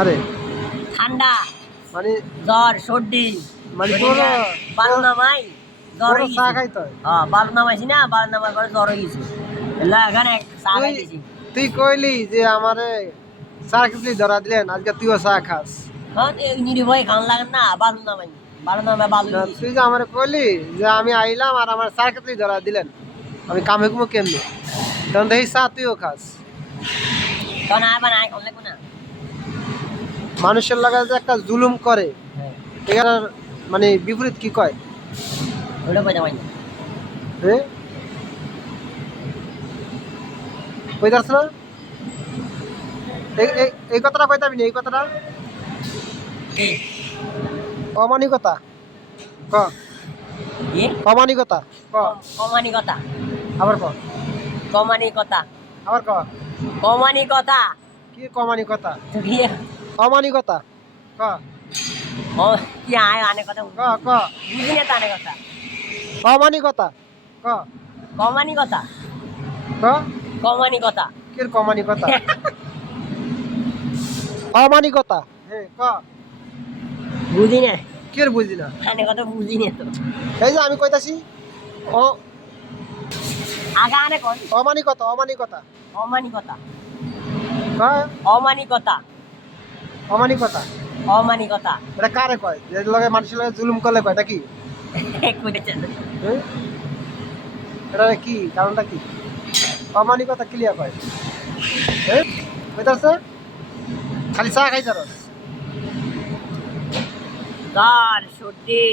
আরে ঠান্ডা মানে জ্বর সর্দি মানে পুরো বালু নামাই জ্বর পুরো হয়ে চা গেছে। খাইতে হয়। হ্যাঁ বালু নামাইছি না, বালু নামার পরে জ্বর হয়ে গেছে। এলা এখানে চা তুই খাইতেছি। তুই কইলি যে আমারে চা কিনলি ধরা দিলেন, আজকে তুইও চা খাস। হ্যাঁ নির্ভয় খান লাগেন না, বালু নামাই বালু নামাই বালু না, হয়ে গেছে। তুই যে আমারে কইলি যে আমি আইলাম আর আমার চা কিনলি ধরা দিলেন, আমি কামে কুমো কেমনি? তখন দেখি চা তুইও খাস। তখন আবার আয় খান লাগবে না। মানুষের লাগা যে একটা জুলুম করে, হ্যাঁ এটার মানে বিপরীত কি কয়? ওটা কইতে পারি না। হ্যাঁ কইতাছ না? এই কথাটা কইতাবি না, এই কথাটা কি? অমানিকতা ক, কি? অমানিকতা ক, কমানি কথা, আবার ক, কমানি কথা, আবার ক। কমানি কথা। কি কমানিকতা? তো কি অমানিকতা ক, ও কি আয় আনে কথা ক ক। বুঝি না তো আনে কথা। অমানিকতা ক, কমানি কথা, ক। কমানি কথা। কি কমানিকতা? অমানিকতা হ্যাঁ ক। বুঝি না, কি বুঝি না? আনে কথা বুঝি না তো। এই যে আমি কইতাছি ও আগা আনে কোন অমানিকতা, অমানিকতা অমানি কথা, ক, অমানি কথা, অমানিকতা। অমানি কথা। এটা কারে কয়? যে লগে মানুষের লগে জুলুম করলে কয়, এটা কি? কইতেছেন হ্যাঁ? এটা কি কারণটা কি? অমানিকতা ক্লিয়ার কয়। হ্যাঁ কইতাছে খালি চা খাইতারস। জ্বর সর্দি